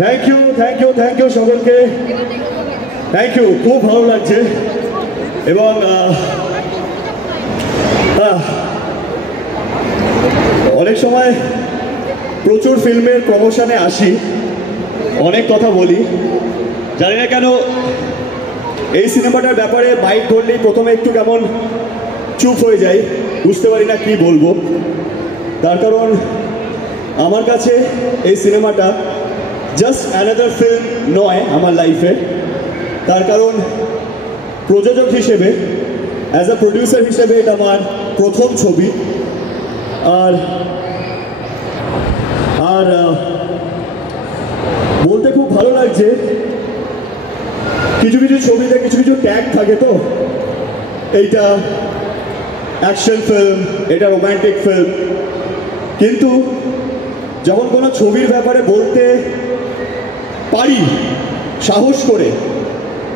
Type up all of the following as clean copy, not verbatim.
Thank you সকলকে, thank you. খুব ভালো লাগছে এবং অনেক সময় প্রচুর ফিল্মের প্রমোশনে আসি, অনেক কথা বলি, জানি না কেন এই সিনেমাটার ব্যাপারে মাইক ধরলেই প্রথমে একটু কেমন চুপ হয়ে যাই, বুঝতে পারি না কি বলবো। তার কারণ আমার কাছে এই সিনেমাটা জাস্ট অ্যানাদার ফিল্ম নয় আমার লাইফে। তার কারণ প্রযোজক হিসেবে, অ্যাজ আ প্রডিউসার হিসেবে এটা আমার প্রথম ছবি। আর আর বলতে খুব ভালো লাগছে, কিছু কিছু ছবিতে কিছু কিছু ট্যাগ থাকে, তো এইটা অ্যাকশন ফিল্ম, এটা রোম্যান্টিক ফিল্ম, কিন্তু যখন কোনো ছবির ব্যাপারে বলতে পারি সাহস করে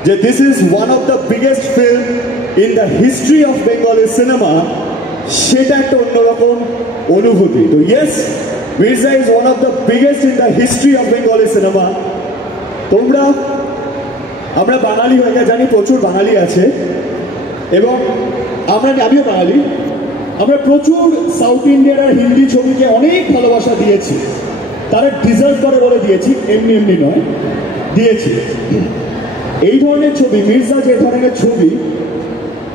যে this is one of the biggest film in the history of Bengali cinema, সেটা একটা অন্যরকম অনুভূতি। তো yes, Mirza is one of the biggest in the history of Bengali cinema. আমরা বাঙালি হয়ে গেছে, জানি প্রচুর বাঙালি আছে এবং আমিও বাঙালি। আমরা প্রচুর সাউথ ইন্ডিয়ান আর হিন্দি ছবিকে অনেক ভালোবাসা দিয়েছি, তারা ডিজার্ভ করে বলে দিয়েছি, এমনি এমনি নয়, দিয়েছি। এই ধরনের ছবি, মির্জা যে ধরনের ছবি,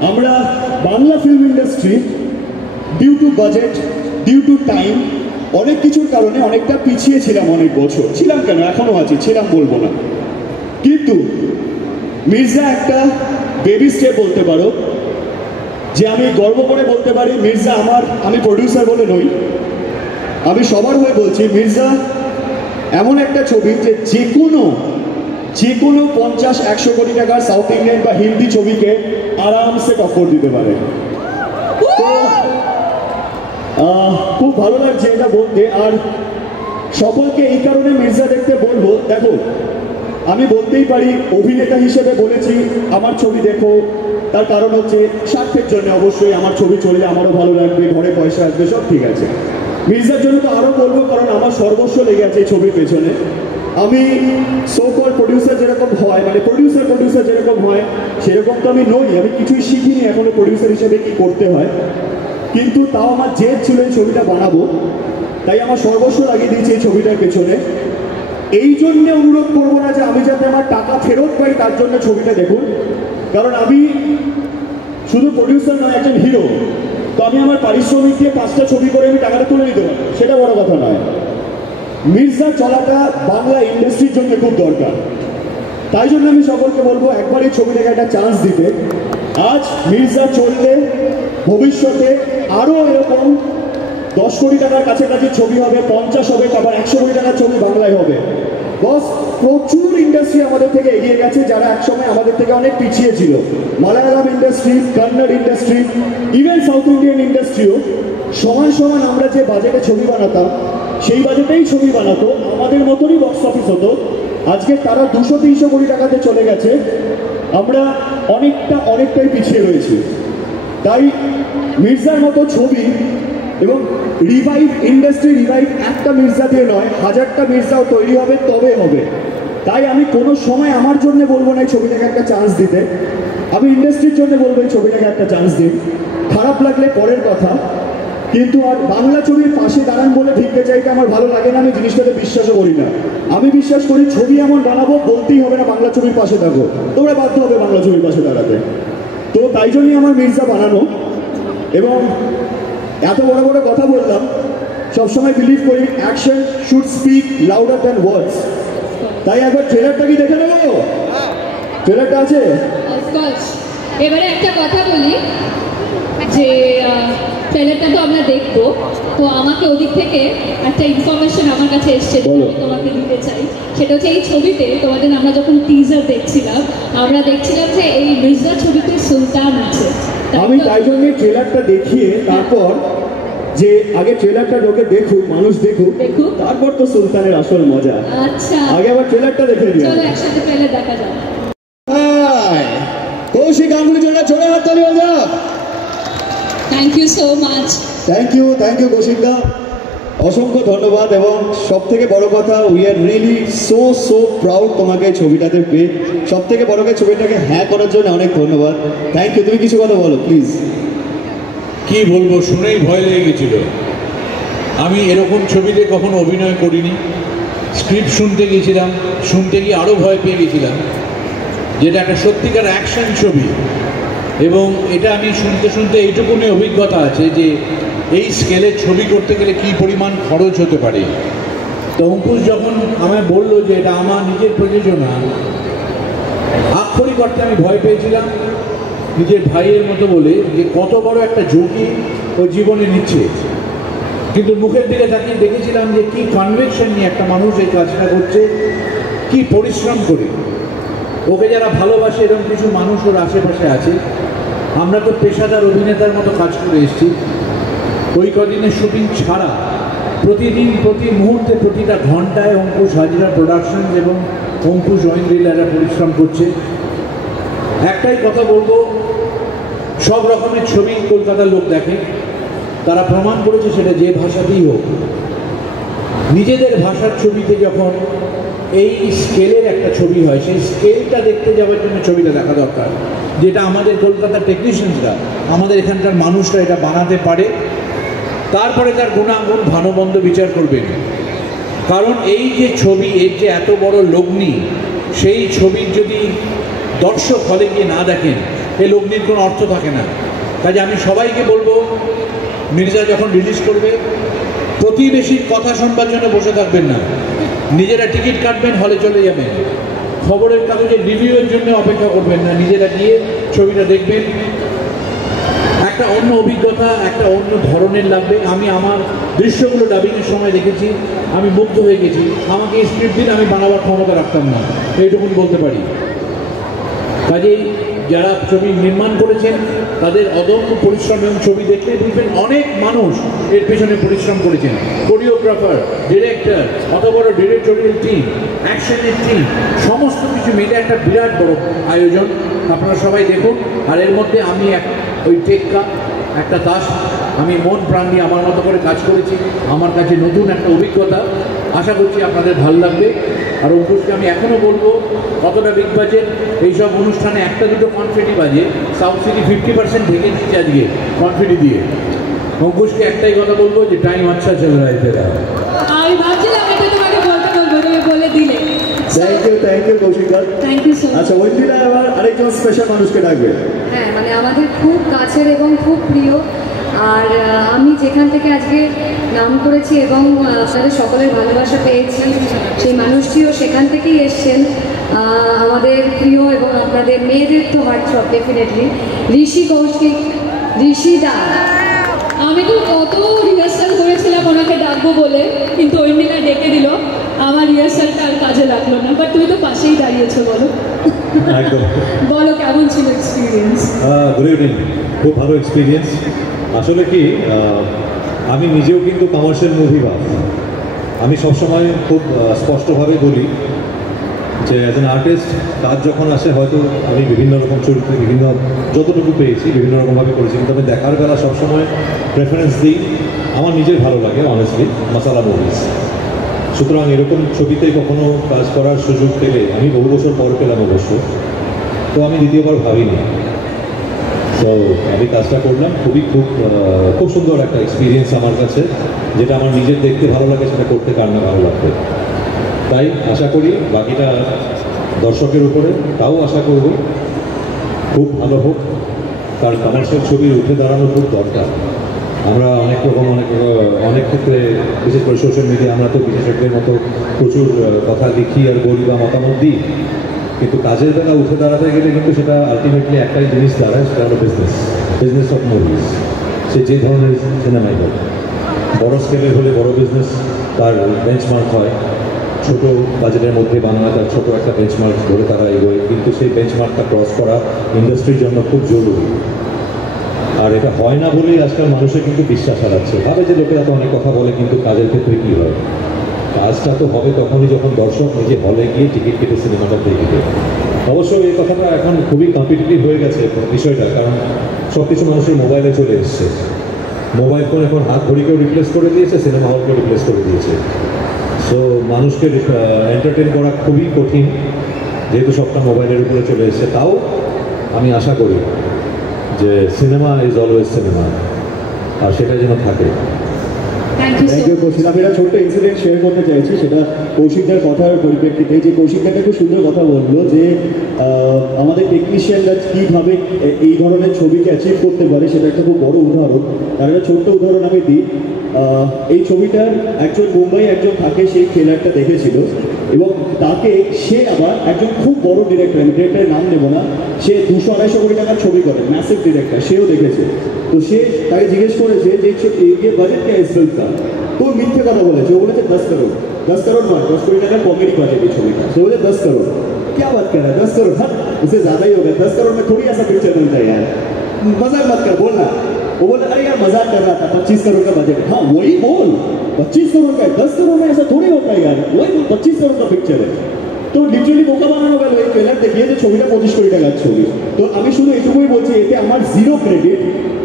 আমরা Bangla film industry due to budget, due to time, অনেক কিছুর কারণে অনেকটা পিছিয়ে ছিলাম, অনেক বছর ছিলাম, কেন এখনো আছি, ছিলাম বলবো না, কিন্তু মির্জা একটা বেবি স্টেপ বলতে পারো, যে আমি গর্ব করে বলতে পারি মির্জা আমি প্রডিউসার বলে নই, আমি সবার হয়ে বলছি, মির্জা এমন একটা ছবি যে কোনো 50-100 কোটি টাকার সাউথ ইন্ডিয়ান বা হিন্দি ছবিকে আরামসে টক্কর দিতে পারে। তো খুব ভালো লাগছে এটা বলতে। আর সকলকে এই কারণে মির্জা দেখতে বলবো, দেখো আমি বলতেই পারি অভিনেতা হিসেবে বলেছি আমার ছবি দেখো, তার কারণ হচ্ছে স্বার্থের জন্য, অবশ্যই আমার ছবি চললে আমারও ভালো লাগবে, ঘরে পয়সা আসবে, সব ঠিক আছে। মির্জার জন্য তো আরও বলবো, কারণ আমার সর্বস্ব লেগে আছে এই ছবির পেছনে। আমি সো কল প্রডিউসার যেরকম হয়, মানে প্রডিউসার যেরকম হয় সেরকম তো আমি নই, আমি কিছুই শিখিনি এখনো প্রডিউসার হিসেবে কি করতে হয়, কিন্তু তাও আমার জেদ ছিল এই ছবিটা বানাবো, তাই আমার সর্বস্ব লাগিয়ে দিয়েছি এই ছবিটার পেছনে। এই জন্যে অনুরোধ করবো না যে আমি যাতে আমার টাকা ফেরত পাই তার জন্য ছবিটা দেখুন, কারণ আমি শুধু প্রডিউসার নয়, একজন হিরো। তো আমি আমার পারিশ্রমিক দিয়ে 5টা ছবি করে আমি টাকাটা তুলে নিতে পারি, সেটা বড় কথা নয়। মির্জা চলাটা বাংলা ইন্ডাস্ট্রির জন্য খুব দরকার, তাই জন্য আমি সকলকে বলবো একবার এই ছবিটাকে একটা চান্স দিতে। আজ মির্জা চললে ভবিষ্যতে আরও এরকম 10 কোটি টাকার কাছাকাছি ছবি হবে, 50 হবে, আবার 100 কোটি টাকার ছবি বাংলায় হবে। বস, প্রচুর ইন্ডাস্ট্রি আমাদের থেকে এগিয়ে গেছে, যারা একসময় আমাদের থেকে অনেক পিছিয়ে ছিল। Malayalam industry, Kannada industry, even south Indian ইন্ডাস্ট্রিও সমান সমান আমরা যে বাজেটে ছবি বানাতাম সেই বাজেটেই ছবি বানাতো, আমাদের মতনই বক্স অফিস হতো। আজকে তারা 200-300 কোটি টাকাতে চলে গেছে, আমরা অনেকটাই পিছিয়ে রয়েছি। তাই মির্জার মতো ছবি এবং রিভাইভ, ইন্ডাস্ট্রি রিভাইভ একটা মির্জা দিয়ে নয়, 1000টা মির্জাও তৈরি হবে, তবে হবে। তাই আমি কোনো সময় আমার জন্য বলবো না এই ছবিটাকে একটা চান্স দিতে, আমি ইন্ডাস্ট্রির জন্য বলবো এই ছবিটাকে একটা চান্স দিন। খারাপ লাগলে পরের কথা, কিন্তু আর বাংলা ছবির পাশে দাঁড়ান বলে ভিক্ষে চাইতে আমার ভালো লাগে না, আমি জিনিসটাতে বিশ্বাসও করি না। আমি বিশ্বাস করি ছবি এমন বানাবো, বলতেই হবে না বাংলা ছবির পাশে থাকো, তোমরা বাধ্য হবে বাংলা ছবির পাশে দাঁড়াতে। তো তাই জন্যই আমার মির্জা বানানো। এবং এত বড় বড় কথা বললাম, সবসময় বিলিভ করি action should speak louder than ওয়ার্ডস। তাই একবার ট্রেলারটা কি দেখে নেবো? ট্রেলারটা আছে? এবারে একটা কথা বলি যে ট্রেলারটা তো আমরা দেখবো, তো আমাকে ওদিক থেকে একটা ইনফরমেশন আমার কাছে এসছে, আমি তোমাকে দিতে চাই। সেটা হচ্ছে এই ছবিতে তোমাদের আমরা যখন টিজার দেখছিলাম, আমরা দেখছিলাম যে এই মির্জা ছবিতে সুলতান আছে। আমি তাই জন্য ট্রেলারটা দেখিয়ে তারপর যে আগে ট্রেলারটা লোকে দেখুক, মানুষ দেখুক, তারপর তো সুলতানের আসল মজা। আচ্ছা, আগে আবার ট্রেলারটা দেখে দিই, চলো একসাথে ট্রেলার দেখা যাক। কৌশিক গাঙ্গুলি জন্য ছোড়ে হাততালি হয়ে যাক। Thank you so much. Thank you Kaushik দা। অসংখ্য ধন্যবাদ, এবং সব থেকে বড় কথা, we are really so proud তোমাকে ছবিটাতে পেয়ে। সব থেকে বড় কথা, ছবিটাকে হ্যাঁ করার জন্য অনেক ধন্যবাদ। Thank you. তুমি কিছু কথা বলো প্লিজ। কি বলবো, শুনেই ভয় লেগে গেছিল। আমি এরকম ছবিতে কখনো অভিনয় করিনি। স্ক্রিপ্ট শুনতে গিয়েছিলাম, শুনতে গিয়ে আরও ভয় পেয়ে গেছিলাম, যেটা একটা সত্যিকার অ্যাকশন ছবি। এবং এটা আমি শুনতে শুনতে এইটুকুনি অভিজ্ঞতা আছে যে এই স্কেলের ছবি করতে গেলে কী পরিমাণ খরচ হতে পারে। তো অঙ্কুশ যখন আমায় বললো যে এটা আমার নিজের প্রযোজনা, আক্ষরিক অর্থে আমি ভয় পেয়েছিলাম, নিজের ভাইয়ের মতো বলে, যে কত বড় একটা ঝুঁকি ও জীবনে নিচ্ছে। কিন্তু মুখের দিকে তাকিয়ে দেখেছিলাম যে কী কনভিকশন নিয়ে একটা মানুষ এই কাজটা করছে, কি পরিশ্রম করে। ওকে যারা ভালোবাসে এরকম কিছু মানুষ ওর আশেপাশে আছে। আমরা তো পেশাদার অভিনেতার মতো কাজ করে এসেছি। ওই কদিনের শুটিং ছাড়া প্রতিদিন, প্রতি মুহূর্তে, প্রতিটা ঘন্টায় অঙ্কুশ হাজরা প্রোডাকশন এবং অঙ্কুশ ঐন্দ্রিলারা পরিশ্রম করছে। একটাই কথা বলবো, সব রকমের ছবি কলকাতার লোক দেখে, তারা প্রমাণ করেছে সেটা যে ভাষাতেই হোক। নিজেদের ভাষার ছবিতে যখন এই স্কেলের একটা ছবি হয়, সেই স্কেলটা দেখতে যাওয়ার জন্য ছবিটা দেখা দরকার, যেটা আমাদের কলকাতার টেকনিশিয়ানসরা, আমাদের এখানকার মানুষরা এটা বানাতে পারে। তারপরে তার গুণাগুণ ভালোমন্দ বিচার করবেন। কারণ এই যে ছবি, এর যে এত বড় লগ্নি, সেই ছবির যদি দর্শক হলে গিয়ে না দেখেন, এই লগ্নির কোনো অর্থ থাকে না। কাজে আমি সবাইকে বলবো, মির্জা যখন রিলিজ করবে, প্রতিবেশীর কথা শুনবার জন্য বসে থাকবেন না, নিজেরা টিকিট কাটবেন, হলে চলে যাবেন। খবরের কাগজে রিভিউয়ের জন্য অপেক্ষা করবেন না, নিজেরা গিয়ে ছবিটা দেখবেন। একটা অন্য অভিজ্ঞতা, একটা অন্য ধরনের লাগবে। আমি আমার দৃশ্যগুলো ডাবিংয়ের সময় দেখেছি, আমি মুগ্ধ হয়ে গেছি। আমাকে স্ক্রিপ্ট দিলে আমি বানাবার ক্ষমতা রাখতাম না, এইটুকুন বলতে পারি। কাজেই যারা ছবি নির্মাণ করেছেন তাদের অদম্য পরিশ্রম, এবং ছবি দেখলে বুঝবেন অনেক মানুষ এর পেছনে পরিশ্রম করেছেন। কোরিওগ্রাফার, ডিরেক্টর, অত বড় ডিরেক্টরিয়াল টিম, অ্যাকশনের টিম, সমস্ত কিছু মিলে একটা বিরাট বড় আয়োজন। আপনারা সবাই দেখুন। আর এর মধ্যে আমি ওই টেক্কা একটা দাস, আমি মন প্রাণ দিয়ে আমার মতো করে কাজ করেছি। আমার কাছে নতুন একটা অভিজ্ঞতা, আশা করছি আপনাদের ভালো লাগবে। আর অঙ্কুশকে আমি এখনও বলবো, কতটা বিগ বাজেট, এইসব অনুষ্ঠানে একটা দুটো কনফিডি বাজে, সাউথ সিটি 50% ঢেকে দিচ্ছে আজকে কনফিডি দিয়ে। অঙ্কুশকে একটাই কথা বলবো যে টাইম আচ্ছা চল রहा है तेरा। আমি ভাবছিলাম এটা তোমাকে বলতে বলবো, তুমি বলে দিলে। Thank you Kaushika. Thank you so much. আচ্ছা, ঐন্দ্রিলা এবার আরেকজন স্পেশাল মানুষকে ডাকবে। হ্যাঁ, মানে আমাদের খুব কাছের এবং খুব প্রিয়। আর আমি যেখান থেকে আজকে নাম করেছি এবং আপনাদের সকলের ভালোবাসা পেয়েছি, সেই মানুষটিও সেখান থেকেই এসছেন। আমাদের প্রিয় এবং আপনাদের মেয়েদের তো হার্টথ্রব ডেফিনেটলি, ঋষি কৌশিক, ঋষিদা। আমি তো কত রিহার্সাল করেছিলাম ওনাকে ডাকবো বলে, কিন্তু ঐন্দ্রিলা ডেকে দিল। আমার রিহার্সালটা আর কাজে লাগলো না। বাট তুমি তো পাশেই দাঁড়িয়েছো, বলো একদম। বলো কেমন ছিল এক্সপিরিয়েন্স? Good evening. খুব ভালো এক্সপিরিয়েন্স। আসলে কি, আমি নিজেও কিন্তু কমার্শিয়াল মুভি বাফ। আমি সবসময় খুব স্পষ্টভাবে বলি যে অ্যাজ অ্যান আর্টিস্ট কাজ যখন আসে, হয়তো আমি বিভিন্ন রকম চরিত্রে বিভিন্ন যতটুকু পেয়েছি বিভিন্ন রকমভাবে করেছি, কিন্তু আমি দেখার বেলা সবসময় প্রেফারেন্স দিই আমার নিজের ভালো লাগে অনেস্টলি মশালা মুভিজ। সুতরাং এরকম ছবিতে কখনো কাজ করার সুযোগ পেলে, আমি বহু বছর পর পেলাম অবশ্য, তো আমি দ্বিতীয়বার ভাবিনি। তো আমি কাজটা করলাম, খুব সুন্দর একটা এক্সপিরিয়েন্স আমার কাছে, যেটা আমার নিজের দেখতে ভালো লাগে, সেটা করতে কার না ভালো লাগবে। তাই আশা করি বাকিটা দর্শকের উপরে, তাও আশা করব খুব ভালো হোক, কারণ কমার্শিয়াল ছবির উঠে দাঁড়ানো খুব দরকার। আমরা অনেক ক্ষেত্রে, বিশেষ করে সোশ্যাল মিডিয়া, আমরা তো বিশেষজ্ঞের মতো প্রচুর কথা লিখি আর বলি বা মতামত দিই, কিন্তু কাজের বেলা উঠে দাঁড়াতে গেলে কিন্তু সেটা আলটিমেটলি একটাই জিনিস দাঁড়ায়, সেটা হলো বিজনেস অফ মুভিজ। সে যে ধরনের সিনেমাই হোক, বড় স্কেলের হলে বড় বিজনেস তার বেঞ্চমার্ক হয়, ছোট বাজেটের মধ্যে বাংলা তার ছোটো একটা বেঞ্চমার্ক ধরে তারা এগোয়, কিন্তু সেই বেঞ্চমার্কটা ক্রস করা ইন্ডাস্ট্রির জন্য খুব জরুরি। আর এটা হয় না বলেই আজকাল মানুষের কিন্তু বিশ্বাস হারাচ্ছে, ভাবে যে লোকেরা তো অনেক কথা বলে, কিন্তু কাজের ক্ষেত্রে কী হয়? কাজটা তো হবে তখনই যখন দর্শক নিজে হলে গিয়ে টিকিট কেটে সিনেমাটা দেখবে। অবশ্য এই কথাটা এখন খুবই কম্পিটিটিভ হয়ে গেছে বিষয়টা, কারণ সব কিছু মানুষের মোবাইলে চলে এসছে। মোবাইল ফোন এখন হাত ঘড়িকেও রিপ্লেস করে দিয়েছে, সিনেমা হলকেও রিপ্লেস করে দিয়েছে। সো মানুষকে এন্টারটেন করা খুবই কঠিন, যেহেতু সবটা মোবাইলের উপরে চলে এসেছে। তাও আমি আশা করি যে সিনেমা ইজ অলওয়েজ সিনেমা, আর সেটা যেন থাকে। Thank you thank you Kaushik. আমি একটা ছোট্ট ইনসিডেন্ট শেয়ার করতে চাইছি, সেটা কৌশিকদার কথার পরিপ্রেক্ষিতে। যে কৌশিকদা একটা খুব সুন্দর কথা বললো যে আমাদের টেকনিশিয়ানরা কীভাবে এই ধরনের ছবিকে অ্যাচিভ করতে পারে, সেটা একটা খুব বড় উদাহরণ। তার একটা ছোট্ট উদাহরণ আমি দিই। এই ছবিটার একজন মুম্বাই একজন থাকে, সেই ট্রেলারটা দেখেছিল এবং তাকে সে আবার একজন খুব বড় ডিরেক্টর, আমি ডিরেক্টরের নাম নেবো না, সে 200-250 কোটি টাকার ছবি করে, ম্যাসিভ ডিরেক্টর, সেও দেখেছে। তো সে তাকে জিজ্ঞেস করেছে যে ये बजट क्या है इस फिल्म का, तो मिथ्या কথা বলেছে। ও বলেছে 10 करोड़, 10 करोड़ नॉट, 10 कोटी টাকার कॉमेडी बजट है ছবি का। तो बोले 10 करोड़, क्या बात कर रहा है 10 करोड़, हाँ उससे ज़्यादा ही होगा, 10 करोड़ में थोड़ी ऐसा पिक्चर बनता है यार, मजाक मत कर, बोलना। वो बोला अरे यार मजाक कर रहा था, 25 करोड़ का बजट। हाँ वही बोल, 25 करोड़ का है, 10 करोड़ में ऐसा थोड़ी होता है यार, वही बोल 25 करोड़ का पिक्चर है। তো লিটারালি বোকা বানানো গেল এই ট্রেলার দেখিয়ে যে ছবিটা 25 কোটি টাকার ছবি। তো আমি শুধু এটুকুই বলছি, এতে আমার জিরো ক্রেডিট,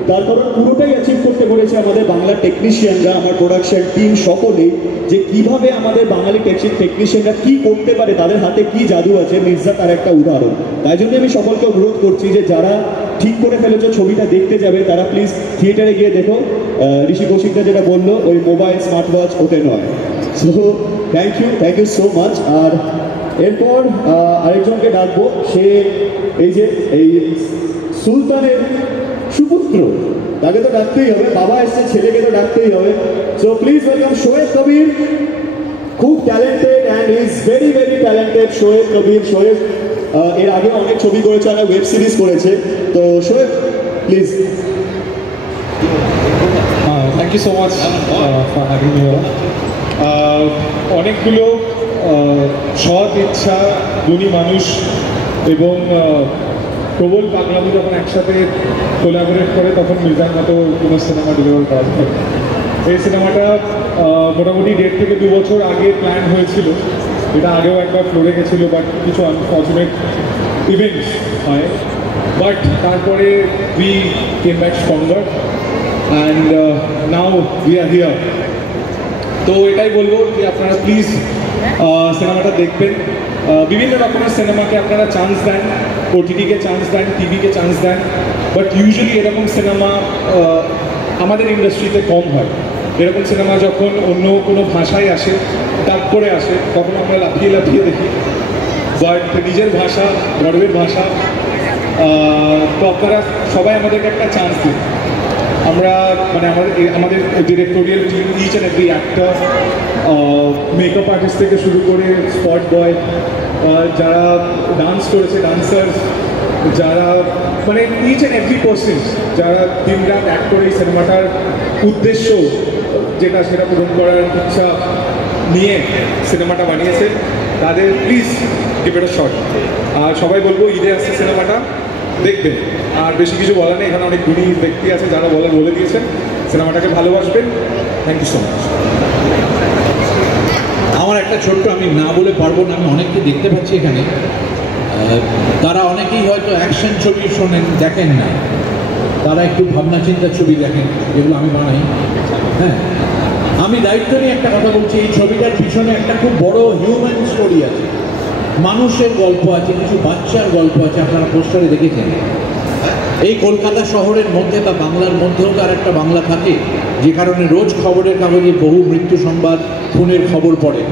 তার কারণ পুরোটাই অ্যাচিভ করতে পেরেছে আমাদের বাংলা টেকনিশিয়ানরা, আমার প্রোডাকশন টিম সকলেই, যে কিভাবে আমাদের বাঙালি টেকনিশিয়ানরা কি করতে পারে, তাদের হাতে কি জাদু আছে। মির্জা তার একটা উদাহরণ। তাই জন্য আমি সকলকে অনুরোধ করছি যে যারা ঠিক করে ফেলেছো ছবিটা দেখতে যাবে, তারা প্লিজ থিয়েটারে গিয়ে দেখো। ঋষি কৌশিকদা যেটা বললো, ওই মোবাইল স্মার্ট ওয়াচ ওতে নয়। So thank you so much. আর এরপর আরেকজনকে ডাকবো, সে এই সুলতানের সুপুত্র, তাকে তো ডাকতেই হবে, বাবা এসছে, ছেলেকে তো ডাকতেই হবে। So please welcome Shoaib Kabir. খুব talented and is very very talented Shoaib Kabir. Shoaib এর আগে অনেক ছবি করেছে, অনেক ওয়েব সিরিজ করেছে। তো Shoaib please. Thank you so much for having me. অনেকগুলো সৎ ইচ্ছা, গুণী মানুষ এবং প্রবল পাগলামি যখন একসাথে কোলাবোরেট করে, তখন মির্জার মতো কোনো সিনেমা ডেলিভার করা যায়। এই সিনেমাটা মোটামুটি 1.5 থেকে 2 বছর আগে প্ল্যান হয়েছিল। এটা আগেও একবার ফ্লোরে গেছিলো, বাট কিছু আনফর্চুনেট ইভেন্টস হয়, বাট তারপরে we came back stronger and now we are here. তো এটাই বলবো যে আপনারা প্লিজ সিনেমাটা দেখবেন। বিভিন্ন রকমের সিনেমাকে আপনারা চান্স দেন, ওটিটিকে চান্স দেন, টিভিকে চান্স দেন, বাট ইউজুয়ালি এরকম সিনেমা আমাদের ইন্ডাস্ট্রিতে কম হয়। এরকম সিনেমা যখন অন্য কোনো ভাষায় আসে, তারপরে আসে, তখন আমরা লাফিয়ে লাফিয়ে দেখি। বাট নিজের ভাষা, গর্বের ভাষা, তো আপনারা সবাই আমাদেরকে একটা চান্স দিন। আমরা মানে আমাদের directorial team, each and every actor, makeup artist থেকে শুরু করে স্পট বয়, যারা ডান্স করেছে, ডান্সার্স, যারা মানে ইচ অ্যান্ড এভরি পার্সন যারা দিনরাত অ্যাক্ট করে এই সিনেমাটার উদ্দেশ্য যেটা সেটা পূরণ করার ইচ্ছা নিয়ে সিনেমাটা বানিয়েছে, তাদের please give it a shot. আর সবাই বলবো ঈদে আসছে সিনেমাটা দেখবেন। আর বেশি কিছু বলার নেই, এখানে অনেক গুণী ব্যক্তি আছে যারা বলে দিয়েছেন। সিনেমাটাকে ভালোবাসবেন। Thank you so much. আমার একটা ছোট্ট, আমি না বলে পারবো না, আমি অনেককে দেখতে পাচ্ছি এখানে, তারা অনেকেই হয়তো অ্যাকশন ছবি শোনেন, দেখেন না, তারা একটু ভাবনা চিন্তার ছবি দেখেন, যেগুলো আমি বানাই। হ্যাঁ, আমি দায়িত্ব নিয়ে একটা কথা বলছি, এই ছবিটার পিছনে একটা খুব বড় হিউম্যান স্টোরি আছে, মানুষের গল্প আছে, কিছু বাচ্চার গল্প আছে। আপনারা পোস্টারে দেখেছেন, এই কলকাতা শহরের মধ্যে বা বাংলার মধ্যেও তার একটা বাংলা থাকে, যে কারণে রোজ খবরের কাগজে বহু মৃত্যু সংবাদ, খুনের খবর পড়ে।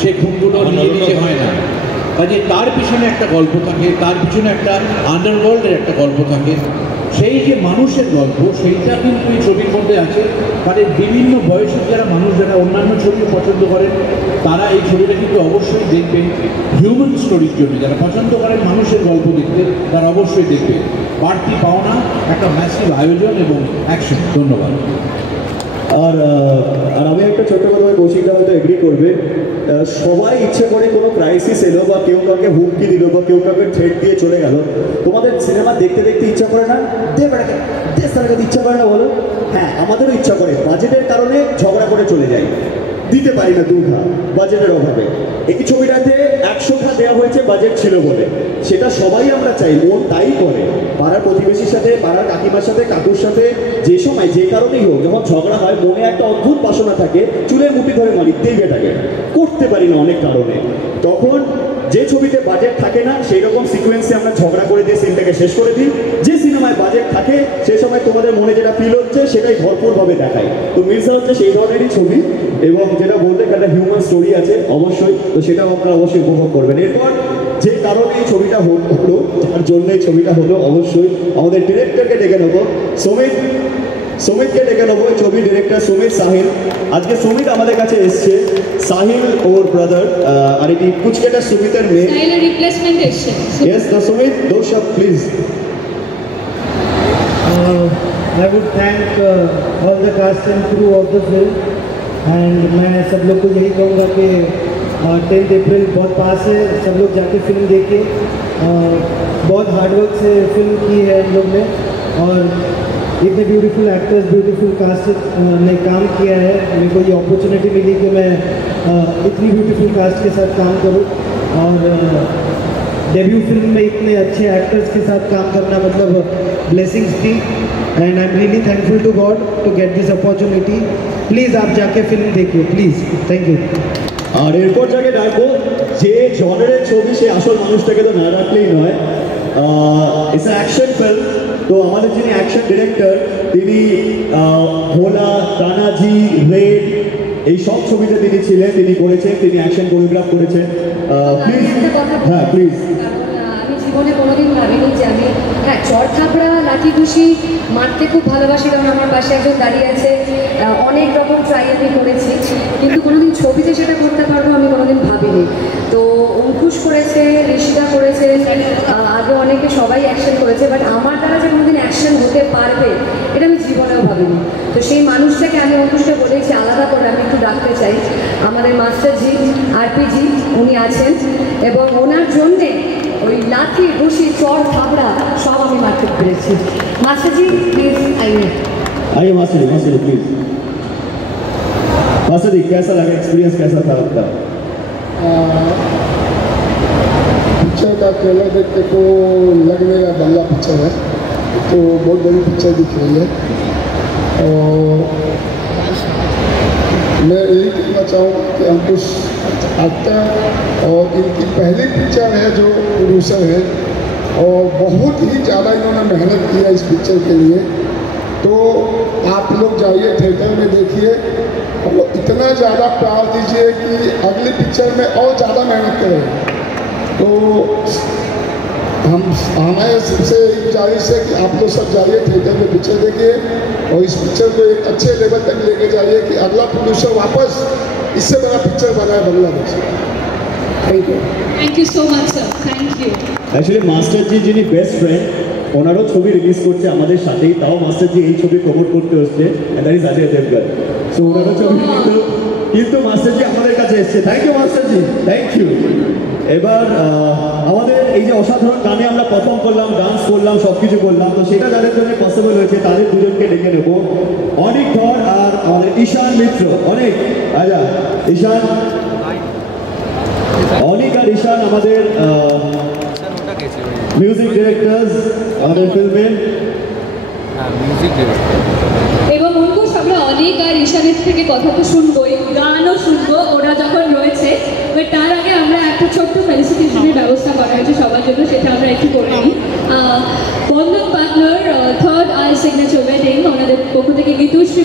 সেই খুনগুলো নিজে হয় না, কাজে তার পিছনে একটা গল্প থাকে, তার পিছনে একটা আন্ডারওয়ার্ল্ডের একটা গল্প থাকে। সেই যে মানুষের গল্প, সেইটা কিন্তু এই ছবির মধ্যে আছে। তাদের বিভিন্ন বয়সের যারা মানুষ, যারা অন্যান্য ছবি পছন্দ করেন, তারা এই ছবিটা কিন্তু অবশ্যই দেখবেন। হিউম্যান স্টোরির জন্য যারা পছন্দ করেন মানুষের গল্প দেখতে, তারা অবশ্যই দেখবে। বাড়তি পাওনা একটা ম্যাসিভ আয়োজন এবং অ্যাকশন। ধন্যবাদ। আর আমি একটা ছোট্ট কথা, কৌশিকদা হয়তো এগ্রি করবে, সবাই ইচ্ছে করে কোনো ক্রাইসিস এলো বা কেউ কাউকে হুমকি দিল বা কেউ কাউকে থ্রেট দিয়ে চলে গেল, তোমাদের সিনেমা দেখতে দেখতে ইচ্ছা করে না? ইচ্ছা করে না বলো? হ্যাঁ, আমাদেরও ইচ্ছা করে। বাজেটের কারণে ঝগড়া করে চলে যাই, দিতে পারি না দুঘা বাজেটের অভাবে। এই ছবিটাতে 100 100টা দেওয়া হয়েছে বাজেট ছিল বলে। সেটা সবাই আমরা চাই, মন তাই করে। পাড়ার প্রতিবেশীর সাথে, পাড়ার কাকিমার সাথে, কাকুর সাথে যে সময় যে কারণেই হোক, যখন ঝগড়া হয় মনে একটা অদ্ভুত বাসনা থাকে, চুলের মুঠি ধরে মারি দেইবেটাকে, করতে পারি না অনেক কারণে। তখন যে ছবিতে বাজেট থাকে না সেই রকম সিকোয়েন্সে আমরা ঝগড়া করে দিয়ে সিনটাকে শেষ করে দিই। যে সিনেমায় বাজেট থাকে সেই সময় তোমাদের মনে যেটা ফিল হচ্ছে সেটাই ভরপুরভাবে দেখায়। তো মির্জা হচ্ছে সেই ধরনেরই ছবি, এবং যেটা বলতে একটা হিউম্যান স্টোরি আছে অবশ্যই, তো সেটাও আপনারা অবশ্যই উপভোগ করবেন। এরপর যে কারণে এই ছবিটা হলো, তার জন্য এই ছবিটা হলো, অবশ্যই আমাদের ডিরেক্টরকে ডেকে নেবো, সুমিতকে ডেকে নেবো, ছবি ডিরেক্টর সুমিত সাহিল। আজকে সুমিত আমাদের কাছে এসছে, সাহিল ওর ব্রাদার, আর এটি কুচকেটা সুমিতের মেয়ে। সাহিলের রিপ্লেসমেন্ট এসছে। Yes, the Sumit, Doshab, please. I would thank all the cast and crew of the film, and मैं सब लोग को यही कहूँगा कि 10 अप्रैल बहुत पास है, सब लोग जाके फिल्म देखिए। बहुत हार्डवर्क से फिल्म की है हम लोग ने, और इतने ब्यूटीफुल एक्टर्स, ब्यूटीफुल कास्ट ने काम किया है। मेरे को ये अपॉर्चुनिटी मिली कि मैं इतनी ब्यूटीफुल कास्ट के साथ काम करूँ, और डेब्यू फिल्म में इतने अच्छे एक्टर्स के साथ काम करना मतलब ब्लेसिंग्स थी, and I am really thankful to God to get this opportunity. Please आप जाके फिल्म देखिए, प्लीज़, थैंक यू। আর এরপর যাকে ডাকবো, যে জনারের ছবি সে আসল মানুষটাকে তো না রাখলেই নয়। ইটস অ্যাকশন ফিল্ম, তো আমাদের যিনি অ্যাকশন ডিরেক্টর তিনি ভোলা, তানাজি, রেড এই সব ছবিতে তিনি ছিলেন, তিনি করেছেন, তিনি অ্যাকশন কোরিওগ্রাফ করেছেন। প্লিজ, হ্যাঁ প্লিজ। আমি জীবনে কোনোদিন ভাবিনি যে আমি, হ্যাঁ, চড় থাপড়া, লাঠি ঘুষি মারতে খুব ভালোবাসি, কারণ আমার পাশে একজন দাঁড়িয়ে আছে। অনেক রকম ট্রাই আমি করেছি, কিন্তু কোনোদিন ছবিতে সেটা করতে পারবো আমি কোনোদিন ভাবিনি। তো অঙ্কুশ করেছে, ঋষিতা করেছে, আগে অনেকে সবাই অ্যাকশন করেছে, বাট আমার দ্বারা যে কোনোদিন অ্যাকশন হতে পারবে এটা আমি জীবনেও ভাবিনি। তো সেই মানুষটাকে আমি অঙ্কুশকে বলেছি আলাদা করে আমি একটু ডাকতে চাই, আমাদের মাস্টারজি আরপিজি উনি আছেন, এবং ওনার জন্যে ওই লাঠি ঘুষি চড় থাপড়া সব আমি মারতে পেরেছি। মাস্টারজি প্লিজ আইয়ে। आइए मास्टर जी प्लीज। मास्टर जी कैसा लगा, एक्सपीरियंस कैसा था आपका? पिक्चर का ट्रेलर देखते तो लग मेरा बल्ला पिक्चर है, तो बहुत बड़ी पिक्चर दिख रही है, और मैं यही कहना चाहूँगा कि अंकुश एक्टर, और इनकी पहली पिक्चर है जो प्रोड्यूसर है, और बहुत ही ज़्यादा इन्होंने मेहनत किया इस पिक्चर के लिए। तो आप लोग जाइए थिएटर में देखिए, और इतना ज़्यादा प्यार दीजिए कि अगली पिक्चर में और ज़्यादा मेहनत करें। तो हमें सबसे गुजारिश है कि आप लोग सब जाइए थिएटर में पिक्चर देखिए, और इस पिक्चर को एक अच्छे लेवल तक लेके जाइए कि अगला प्रोड्यूसर वापस इससे बड़ा पिक्चर बनाए Bangladesh. Thank you. Thank you so much sir, thank you. Actually Masterji যিনি বেস্ট ফ্রেন্ড, ওনারও ছবি রিলিজ করছে আমাদের সাথেই, তাও মাস্টারজি এই ছবি প্রমোট করতে হচ্ছে, that is Ajay Devgn. So ওনারও ছবি কিন্তু মাস্টারজি আমাদের কাছে এসছে। Thank you Masterji, thank you. এবার আমাদের এই যে অসাধারণ গানে আমরা পারফর্ম করলাম, ডান্স করলাম, সব কিছু করলাম, তো সেটা যাদের জন্য পসিবল হয়েছে তাদের দুজনকে ডেকে নেবো, অনেক ধর আর আমাদের ঈশান মিত্র। অনেক, আচ্ছা ঈশান, অনিক আর ঈশান আমাদের মিউজিক ডিরেক্টরস আমাদের ফিল্মের। এবং অঙ্কুশ, আমরা অনেক আর ঈশানের থেকে কথা তো শুনবোই, গানও শুনবো ওরা যখন রয়েছে, বাট তার আগে আমরা একটা ছোট্ট ফেলিসিটেশনের ব্যবস্থা করা হয়েছে সবার জন্য, সেটা আমরা একটু করে নিই। Bandhan partner third eye signature wedding, ওনাদের পক্ষ থেকে গীতুশ্রী